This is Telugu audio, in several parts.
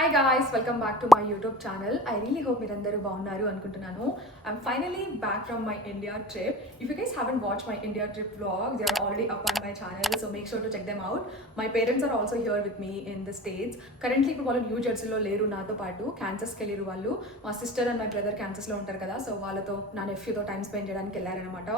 Hi guys, welcome back to my YouTube channel. I really hope మీరందరూ బాగున్నారు అనుకుంటున్నాను. I'm finally back from my India trip. If you guys haven't watched my India trip vlog, they are already up on my channel, so make sure to check them out. My parents are also here with me in the States. Currently ఇప్పుడు వాళ్ళు న్యూ జెర్సీలో లేరు నాతో పాటు, కాన్సస్కి వెళ్ళారు వాళ్ళు. మా సిస్టర్ అండ్ మై బ్రదర్ కాన్సస్లో ఉంటారు కదా, సో వాళ్ళతో నా నెఫ్యూతో టైం స్పెండ్ చేయడానికి వెళ్ళారనమాట.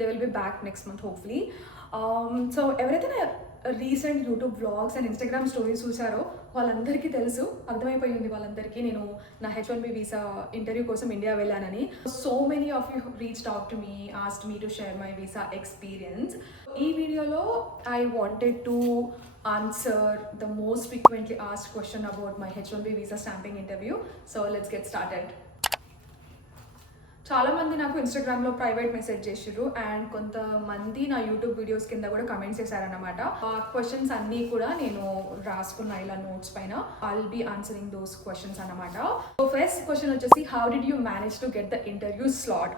They will be back next month hopefully. So ఎవరైతే recent YouTube vlogs and Instagram stories చూసారో వాళ్ళందరికీ తెలుసు, అర్థమైపోయింది వాళ్ళందరికీ నేను నా H1B వీసా ఇంటర్వ్యూ కోసం ఇండియా వెళ్ళానని. So many of you reached out to me, asked me to share my visa experience. ఈ వీడియోలో I wanted to answer the most frequently asked question about my H1B visa stamping interview. So let's get started. చాలామంది నాకు ఇన్స్టాగ్రామ్లో ప్రైవేట్ మెసేజ్ చేసిర్రు అండ్ కొంతమంది నా యూట్యూబ్ వీడియోస్ కింద కూడా కమెంట్స్ చేశారనమాట. ఆ క్వశ్చన్స్ అన్నీ కూడా నేను రాసుకున్న ఇలా నోట్స్ పైన. I will be answering those questions అనమాట. సో ఫస్ట్ క్వశ్చన్ వచ్చేసి, how did you manage to get the interview slot?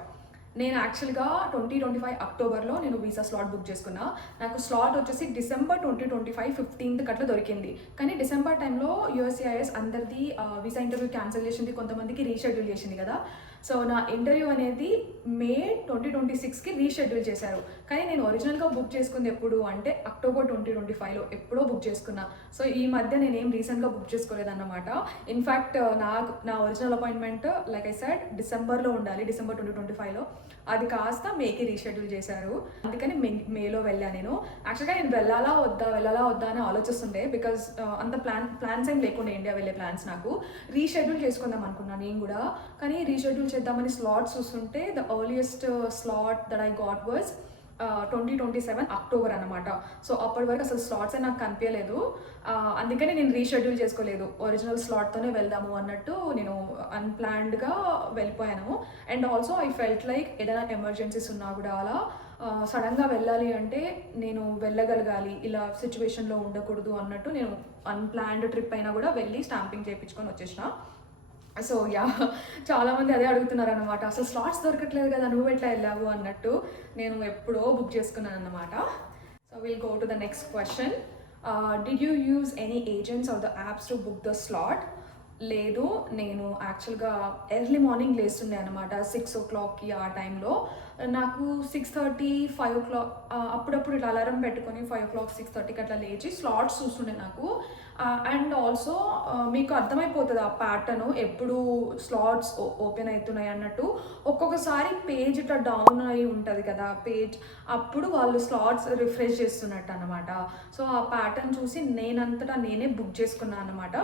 నేను యాక్చువల్గా 2025 అక్టోబర్లో నేను వీసా స్లాట్ బుక్ చేసుకున్నా. నాకు స్లాట్ వచ్చేసి డిసెంబర్ 2025 15th అట్లా దొరికింది. కానీ డిసెంబర్ టైంలో USCIS అందరిది వీసా ఇంటర్వ్యూ క్యాన్సిల్ చేసింది, కొంతమందికి రీషెడ్యూల్ చేసింది కదా. సో నా ఇంటర్వ్యూ అనేది మే 2026కి రీషెడ్యూల్ చేశారు. కానీ నేను ఒరిజినల్గా బుక్ చేసుకుంది ఎప్పుడు అంటే అక్టోబర్ 2025లో ఎప్పుడో బుక్ చేసుకున్నా. సో ఈ మధ్య నేనేం రీసెంట్గా బుక్ చేసుకోలేదన్నమాట. ఇన్ఫ్యాక్ట్ నా original appointment like I said డిసెంబర్లో ఉండాలి, డిసెంబర్ 2025లో. అది కాస్త మేకి రీషెడ్యూల్ చేశారు. అందుకని మేలో వెళ్ళాను నేను. యాక్చువల్గా నేను వెళ్ళాలా వద్దా అని ఆలోచిస్తుండే, బికాజ్ అంత ప్లాన్స్ ఏం లేకుండా ఇండియా వెళ్ళే ప్లాన్స్ నాకు. రీషెడ్యూల్ చేసుకుందాం అనుకున్నాను నేను కూడా. కానీ రీషెడ్యూల్ చేద్దామని స్లాట్స్ చూస్తుంటే the earliest slot that I got was 2027 October అనమాట. సో అప్పటి వరకు అసలు స్లాట్సే నాకు కనిపించలేదు. అందుకని నేను రీషెడ్యూల్ చేసుకోలేదు, ఒరిజినల్ స్లాట్తోనే వెళ్దాము అన్నట్టు నేను అన్ప్లాన్డ్గా వెళ్ళిపోయాను. And also I felt like ఏదైనా ఎమర్జెన్సీస్ ఉన్నా కూడా అలా సడన్గా వెళ్ళాలి అంటే నేను వెళ్ళగలగాలి, ఇలా సిచ్యువేషన్లో ఉండకూడదు అన్నట్టు నేను అన్ప్లాన్డ్ ట్రిప్ అయినా కూడా వెళ్ళి స్టాంపింగ్ చేయించుకొని వచ్చేసిన. సో యా, చాలామంది అదే అడుగుతున్నారు అనమాట, అసలు స్లాట్స్ దొరకట్లేదు కదా నువ్వు ఎట్లా వెళ్ళావు అన్నట్టు. నేను ఎప్పుడో బుక్ చేసుకున్నాను అన్నమాట. So will go to the next question. Did you use any agents or the apps to book the slot? లేదు, నేను యాక్చువల్గా ఎర్లీ మార్నింగ్ లేస్తుండే అనమాట, 6 o'clockకి. ఆ టైంలో నాకు 6:30 5 o'clock అప్పుడప్పుడు ఇట్లా అలారం పెట్టుకొని 5 o'clock 6:30కి అట్లా లేచి స్లాట్స్ చూస్తుండే నాకు. అండ్ ఆల్సో మీకు అర్థమైపోతుంది ఆ ప్యాటర్న్ ఎప్పుడు స్లాట్స్ ఓపెన్ అవుతున్నాయి అన్నట్టు. ఒక్కొక్కసారి పేజ్ ఇట్లా డౌన్ అయి ఉంటుంది కదా పేజ్, అప్పుడు వాళ్ళు స్లాట్స్ రిఫ్రెష్ చేస్తున్నట్టు అనమాట. సో ఆ ప్యాటర్న్ చూసి నేనంతటా నేనే బుక్ చేసుకున్నాను అనమాట.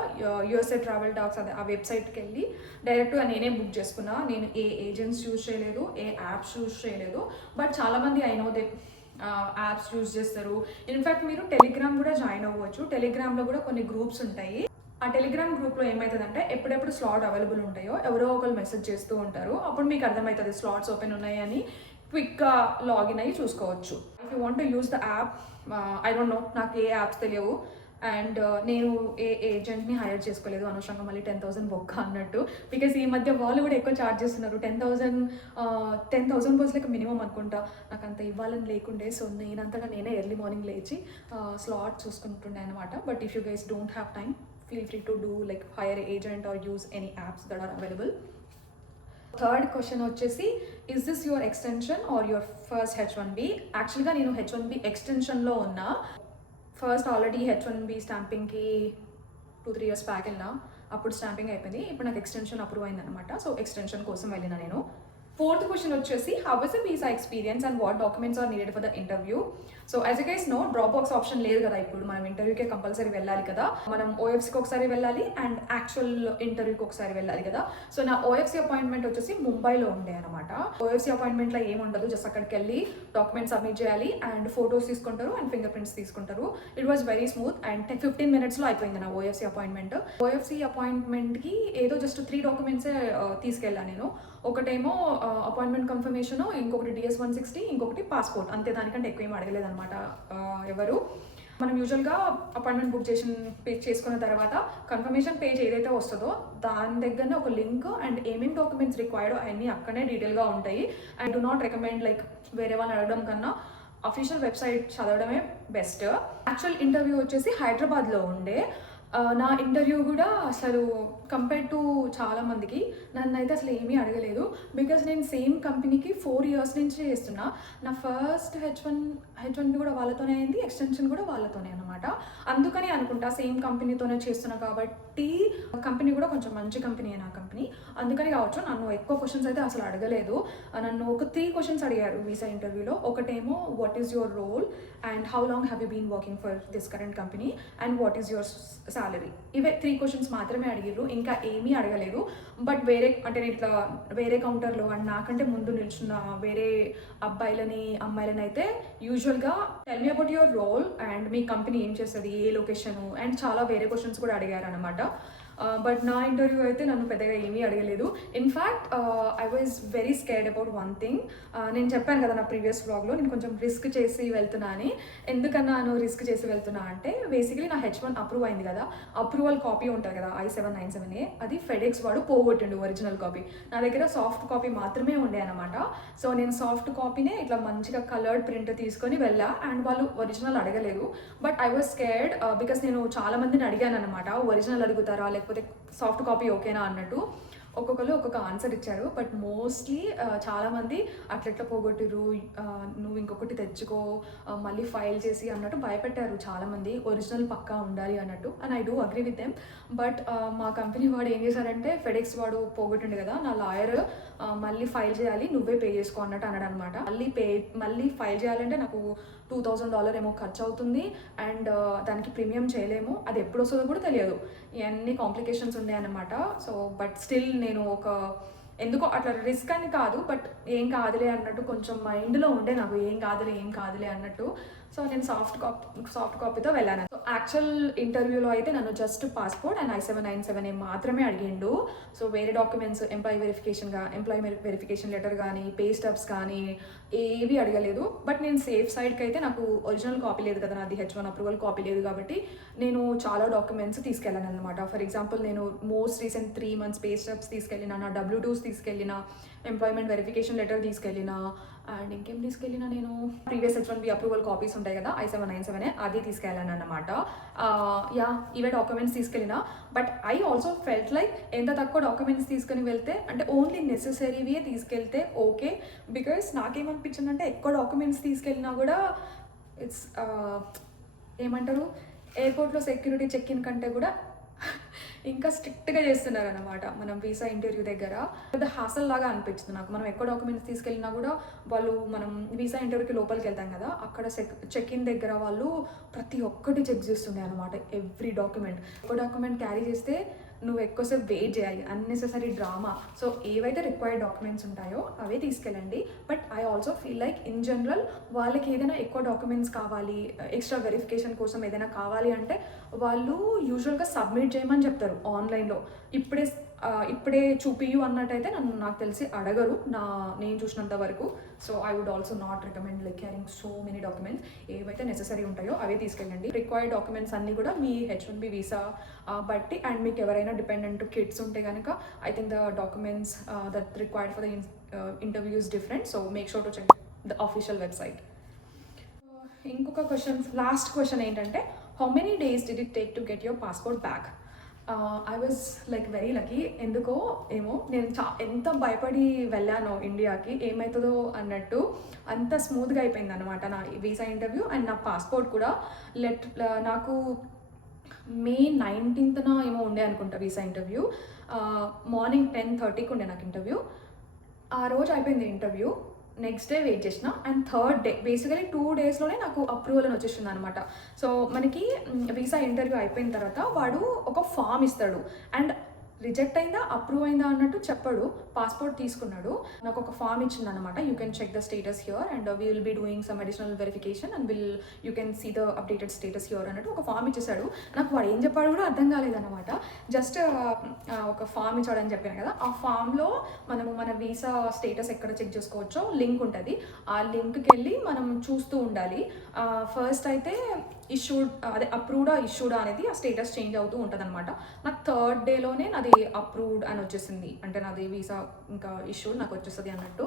USA ట్రావెల్ టాక్స్ అదే ఆ వెబ్సైట్కి వెళ్ళి డైరెక్ట్గా నేనే బుక్ చేసుకున్నా. నేను ఏ ఏజెంట్స్ యూజ్ చేయలేదు, ఏ యాప్స్ యూజ్ చేయలేదు. బట్ చాలామంది I know they apps use చేస్తారు. ఇన్ఫ్యాక్ట్ మీరు టెలిగ్రామ్ కూడా జాయిన్ అవ్వచ్చు. టెలిగ్రామ్లో కూడా కొన్ని గ్రూప్స్ ఉంటాయి. ఆ టెలిగ్రామ్ గ్రూప్లో ఏమవుతుందంటే ఎప్పుడెప్పుడు స్లాట్ అవైలబుల్ ఉంటాయో ఎవరో ఒకరు మెసేజ్ చేస్తూ ఉంటారు. అప్పుడు మీకు అర్థమవుతుంది స్లాట్స్ ఓపెన్ ఉన్నాయి అని. క్విక్గా లాగిన్ అయ్యి చూసుకోవచ్చు. If you want to use the app, I don't know, నాకు ఏ యాప్స్ తెలియవు. అండ్ నేను ఏ ఏజెంట్ని హైర్ చేసుకోలేదు, అనవసరంగా మళ్ళీ 10,000 బొక్క అన్నట్టు. బికాస్ ఈ మధ్య వాళ్ళు కూడా ఎక్కువ ఛార్జ్ చేస్తున్నారు. 10,000 బస్ లైక్ మినిమం అనుకుంటా. నాకు అంత ఇవ్వాలని లేకుండే. సో నేనంతగా నేనే ఎర్లీ మార్నింగ్ లేచి స్లాట్ చూసుకుంటుండే అనమాట. But if you guys don't have time, feel free to do like hire an agent or use any apps that are available. Third question వచ్చేసి, is this your extension or your first H1B? యాక్చువల్గా నేను H1B ఎక్స్టెన్షన్లో ఉన్నా. ఫస్ట్ ఆల్రెడీ H1B స్టాంపింగ్కి 2-3 years బ్యాక్ వెళ్ళినా, అప్పుడు స్టాంపింగ్ అయిపోయింది. ఇప్పుడు నాకు ఎక్స్టెన్షన్ అప్రూవ్ అయింది అనమాట. సో ఎక్స్టెన్షన్ కోసం వెళ్ళిన నేను. ఫోర్త్ క్వశ్చన్ వచ్చేసి, how was the visa experience and what documents are needed for the interview? So as you guys know, drop box option లేదు కదా ఇప్పుడు. మనం ఇంటర్వ్యూకే కంపల్సరీ వెళ్ళాలి కదా. మనం OFCకి ఒకసారి వెళ్ళాలి అండ్ యాక్చువల్ ఇంటర్వ్యూకి ఒకసారి వెళ్ళాలి కదా. సో నా OFC అపాయింట్మెంట్ వచ్చేసి ముంబైలో ఉండే అనమాట. OFC అపాయింట్మెంట్లో ఏముండదు, జస్ట్ అక్కడికి వెళ్ళి డాక్యుమెంట్స్ సబ్మిట్ చేయాలి అండ్ ఫొటోస్ తీసుకుంటారు అండ్ ఫింగర్ ప్రింట్స్ తీసుకుంటారు. It was very smooth and 15 minutesలో అయిపోయింది నా OFC అపాయింట్మెంట్. OFC అపాయింట్మెంట్కి ఏదో జస్ట్ 3 documents తీసుకెళ్ళాను నేను. ఒకటేమో అపాయింట్మెంట్ కన్ఫర్మేషన్, ఇంకొకటి DS-160, ఇంకొకటి పాస్పోర్ట్. అంతే, దానికంటే ఎక్కువ ఏం అడగలేదు అనమాట ఎవరు. మనం యూజువల్గా అపాయింట్మెంట్ బుక్ చేసుకున్న తర్వాత కన్ఫర్మేషన్ పేజ్ ఏదైతే వస్తుందో దాని దగ్గరనే ఒక లింక్ అండ్ ఏమేమి డాక్యుమెంట్స్ రిక్వైర్డ్ అవన్నీ అక్కడనే డీటెయిల్గా ఉంటాయి. I do not recommend like వేరే వాళ్ళని అడగడం కన్నా అఫీషియల్ వెబ్సైట్ చదవడమే బెస్ట్. యాక్చువల్ ఇంటర్వ్యూ వచ్చేసి హైదరాబాద్లో ఉండే. నా ఇంటర్వ్యూ కూడా అసలు కంపేర్ టు చాలామందికి నన్నైతే అసలు ఏమీ అడగలేదు. బికాజ్ నేను సేమ్ కంపెనీకి 4 ఇయర్స్ నుంచి చేస్తున్నా. నా ఫస్ట్ హెచ్1బి కూడా వాళ్ళతోనే అయింది, ఎక్స్టెన్షన్ కూడా వాళ్ళతోనే అనమాట. అందుకని అనుకుంటా సేమ్ కంపెనీతోనే చేస్తున్నా కాబట్టి కంపెనీ కూడా కొంచెం మంచి కంపెనీ నా కంపెనీ, అందుకని కావచ్చు నన్ను ఎక్కువ క్వశ్చన్స్ అయితే అసలు అడగలేదు. నన్ను ఒక 3 క్వశ్చన్స్ అడిగారు వీసా ఇంటర్వ్యూలో. ఒకటేమో what is your role and how long have you been working for this current company and what is your salary. ఇవే 3 క్వశ్చన్స్ మాత్రమే అడిగారు, ఇంకా ఏమీ అడగలేదు. బట్ వేరే అంటే నేను ఇట్లా వేరే కౌంటర్లో అండ్ నాకంటే ముందు నిల్చున్న వేరే అమ్మాయిలని అయితే యూజువల్గా tell me about your role and మీ కంపెనీ ఏం చేస్తుంది, ఏ లొకేషను అండ్ చాలా వేరే క్వశ్చన్స్ కూడా అడిగారు అనమాట. బట్ నా ఇంటర్వ్యూ అయితే నన్ను పెద్దగా ఏమీ అడగలేదు. In fact I was very scared about one thing. నేను చెప్పాను కదా నా ప్రీవియస్ వ్లాగ్లో నేను కొంచెం రిస్క్ చేసి వెళ్తున్నా అని. ఎందుకన్నా రిస్క్ చేసి వెళ్తున్నా అంటే బేసికలీ నా H1 అప్రూవ్ అయింది కదా, అప్రూవల్ కాపీ ఉంటుంది కదా I-797A, అది ఫెడెక్స్ వాడు పోగొట్టిండు ఒరిజినల్ కాపీ. నా దగ్గర సాఫ్ట్ కాపీ మాత్రమే ఉండే అనమాట. సో నేను సాఫ్ట్ కాపీనే ఇట్లా మంచిగా కలర్డ్ ప్రింట్ తీసుకొని వెళ్ళా అండ్ వాళ్ళు ఒరిజినల్ అడగలేదు. But I was scared because నేను చాలా మందిని అడిగాను అనమాట, ఒరిజినల్ అడుగుతారా లేకపోతే సాఫ్ట్ కాపీ ఓకేనా అన్నట్టు. ఒక్కొక్కరు ఒక్కొక్క ఆన్సర్ ఇచ్చారు. బట్ మోస్ట్లీ చాలామంది అట్లెట్లా పోగొట్టిరు, నువ్వు ఇంకొకటి తెచ్చుకో మళ్ళీ ఫైల్ చేసి అన్నట్టు భయపెట్టారు చాలామంది, ఒరిజినల్ పక్కా ఉండాలి అన్నట్టు. And I do agree with them. But మా కంపెనీ వాడు ఏం చేశారంటే ఫెడెక్స్ వాడు పోగొట్టిండు కదా, నా లాయర్ మళ్ళీ ఫైల్ చేయాలి నువ్వే పే చేసుకో అన్నట్టు అన్నాడు అనమాట. మళ్ళీ ఫైల్ చేయాలంటే నాకు $2,000 ఏమో ఖర్చు అవుతుంది అండ్ దానికి ప్రీమియం చేయలేము, అది ఎప్పుడు వస్తుందో కూడా తెలియదు. ఇవన్నీ కాంప్లికేషన్స్ ఉన్నాయి అన్నమాట. సో బట్ స్టిల్ నేను ఎందుకో అట్లా రిస్క్ అని కాదు, బట్ ఏం కాదులే అన్నట్టు కొంచెం మైండ్లో ఉండే నాకు, ఏం కాదులే అన్నట్టు. సో నేను సాఫ్ట్ కాపీతో వెళ్ళాను. సో యాక్చువల్ ఇంటర్వ్యూలో అయితే నన్ను జస్ట్ పాస్పోర్ట్ అండ్ I-797A మాత్రమే అడిగిండు. సో వేరే డాక్యుమెంట్స్ ఎంప్లాయీ వెరిఫికేషన్ లెటర్ కానీ పే స్టబ్స్ కానీ ఏవి అడగలేదు. బట్ నేను సేఫ్ సైడ్కి అయితే నాకు ఒరిజినల్ కాపీ లేదు కదా, నాది H1 అప్రూవల్ కాపీ లేదు కాబట్టి నేను చాలా డాక్యుమెంట్స్ తీసుకెళ్ళాను అనమాట. ఫర్ ఎగ్జాంపుల్ నేను most recent 3 months pay stubs తీసుకెళ్ళిన, నా W2s తీసుకెళ్ళిన, ఎంప్లాయ్మెంట్ వెరిఫికేషన్ లెటర్ తీసుకెళ్ళిన అండ్ ఇంకేం తీసుకెళ్ళిన, నేను ప్రీవియస్ H1B అప్రూవల్ కాపీస్ ఉంటాయి కదా I-797A, అది తీసుకెళ్ళాను అనమాట. ఇవే డాక్యుమెంట్స్ తీసుకెళ్ళిన. But I also felt like ఎంత తక్కువ డాక్యుమెంట్స్ తీసుకొని వెళ్తే అంటే ఓన్లీ నెసెసరీవే తీసుకెళ్తే ఓకే. బికాస్ నాకేమనిపించిందంటే ఎక్కువ డాక్యుమెంట్స్ తీసుకెళ్ళినా కూడా ఇట్స్ ఏమంటారు, ఎయిర్పోర్ట్లో సెక్యూరిటీ చెక్ ఇన్ కంటే కూడా ఇంకా స్ట్రిక్ట్గా చేస్తున్నారు అనమాట మనం వీసా ఇంటర్వ్యూ దగ్గర. పెద్ద హాసల్ లాగా అనిపించింది నాకు. మనం ఎక్కువ డాక్యుమెంట్స్ తీసుకెళ్ళినా కూడా వాళ్ళు, మనం వీసా ఇంటర్వ్యూకి లోపలికి వెళ్తాం కదా, అక్కడ చెక్ ఇన్ దగ్గర వాళ్ళు ప్రతి ఒక్కటి చెక్ చేస్తుండే అనమాట, ఎవ్రీ డాక్యుమెంట్. ఒక డాక్యుమెంట్ క్యారీ చేస్తే నువ్వు ఎక్కువసేపు వెయిట్ చేయాలి, అన్నెసెసరీ డ్రామా. సో ఏవైతే రిక్వైర్డ్ డాక్యుమెంట్స్ ఉంటాయో అవే తీసుకెళ్ళండి. But I also feel like in general వాళ్ళకి ఏదైనా ఎక్కువ డాక్యుమెంట్స్ కావాలి, ఎక్స్ట్రా వెరిఫికేషన్ కోసం ఏదైనా కావాలి అంటే వాళ్ళు యూజువల్గా సబ్మిట్ చేయమని చెప్తారు ఆన్లైన్లో. ఇప్పుడే చూపియు అన్నట్టయితే నాకు తెలిసి అడగరు నేను చూసినంత వరకు. So I would also not recommend like carrying so many documents. ఏవైతే నెసెసరీ ఉంటాయో అవే తీసుకెళ్ళండి. రిక్వైర్డ్ డాక్యుమెంట్స్ అన్నీ కూడా మీ H1B వీసా బట్టి, అండ్ మీకు ఎవరైనా డిపెండెంట్ కిడ్స్ ఉంటే కనుక I think the documents that required for the interview is different. So make sure to check the official website. ఇంకొక క్వశ్చన్, లాస్ట్ క్వశ్చన్ ఏంటంటే, how many days did it take to get your passport back? I was like very lucky. ఎందుకో ఏమో నేను ఎంత భయపడి వెళ్ళానో ఇండియాకి ఏమవుతుందో అన్నట్టు, అంత స్మూత్గా అయిపోయింది అనమాట నా వీసా ఇంటర్వ్యూ అండ్ నా పాస్పోర్ట్ కూడా. నాకు May 19th ఏమో ఉండే అనుకుంటా వీసా ఇంటర్వ్యూ. మార్నింగ్ 10:30కి ఉండే నాకు ఇంటర్వ్యూ. ఆ రోజు అయిపోయింది ఇంటర్వ్యూ. నెక్స్ట్ డే వెయిట్ చేసిన అండ్ థర్డ్ డే, బేసికలీ 2 daysలోనే నాకు అప్రూవల్ అని వచ్చేసింది అనమాట. సో మనకి వీసా ఇంటర్వ్యూ అయిపోయిన తర్వాత వాడు ఒక ఫామ్ ఇస్తాడు అండ్ రిజెక్ట్ అయిందా అప్రూవ్ అయిందా అన్నట్టు చెప్పాడు. పాస్పోర్ట్ తీసుకున్నాడు, నాకు ఒక ఫామ్ ఇచ్చింది అనమాట. You can check the status here and we will be doing some additional verification and you can see the updated status here అన్నట్టు ఒక ఫామ్ ఇచ్చేసాడు. నాకు వాడు ఏం చెప్పాడు కూడా అర్థం కాలేదన్నమాట. జస్ట్ ఒక ఫామ్ ఇచ్చాడని చెప్పాను కదా, ఆ ఫామ్లో మనము మన వీసా స్టేటస్ ఎక్కడ చెక్ చేసుకోవచ్చో లింక్ ఉంటుంది. ఆ లింక్కి వెళ్ళి మనం చూస్తూ ఉండాలి. ఫస్ట్ అయితే ఇష్యూడ్ అదే అప్రూవ్డా ఇష్యూడా అనేది ఆ స్టేటస్ చేంజ్ అవుతూ ఉంటుంది అనమాట. నాకు థర్డ్ డేలోనే నాది అప్రూవ్డ్ అని వచ్చేసింది, అంటే నాది వీసా ఇంకా ఇష్యూడ్ నాకు వచ్చేస్తుంది అన్నట్టు.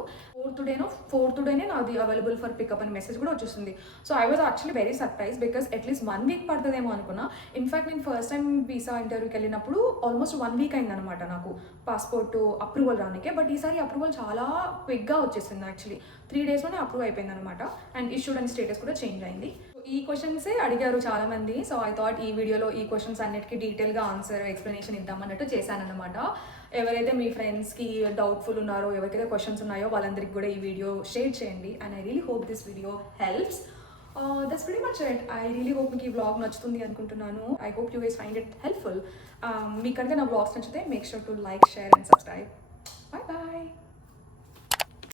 ఫోర్త్ డేనే నాది అవైలబుల్ ఫర్ పికప్ అని మెసేజ్ కూడా వచ్చేసింది. So I was actually very surprise because at least 1 week పడుతుందేమో అనుకున్నా. ఇన్ఫాక్ట్ నేను ఫస్ట్ టైం వీసా ఇంటర్వ్యూకి వెళ్ళినప్పుడు ఆల్మోస్ట్ 1 వీక్ అయిందనమాట నాకు పాస్పోర్ట్ అప్రూవల్ రానికే. బట్ ఈసారి అప్రూవల్ చాలా క్విక్గా వచ్చేసింది. యాక్చువల్లీ 3 డేస్లోనే అప్రూవ్ అయిపోయింది అనమాట. అండ్ ఇష్యూడ్ అండ్ స్టేటస్ కూడా చేంజ్ అయింది. ఈ క్వశ్చన్సే అడిగారు చాలామంది. సో ఐ థాట్ ఈ వీడియోలో ఈ క్వశ్చన్స్ అన్నిటికీ డీటెయిల్గా ఆన్సర్ ఎక్స్ప్లెనేషన్ ఇద్దామన్నట్టు చేశానన్నమాట. ఎవరైతే మీ ఫ్రెండ్స్కి డౌట్ఫుల్ ఉన్నారో, ఎవరికైతే క్వశ్చన్స్ ఉన్నాయో వాళ్ళందరికీ కూడా ఈ వీడియో షేర్ చేయండి. And I really hope this video helps. That's very much it. I really hope మీకు ఈ వ్లాగ్ నచ్చుతుంది అనుకుంటున్నాను. I hope you guys find it helpful. మీకు కనుక నా వ్లాగ్స్ నచ్చితే make sure to like, share and subscribe. Bye bye.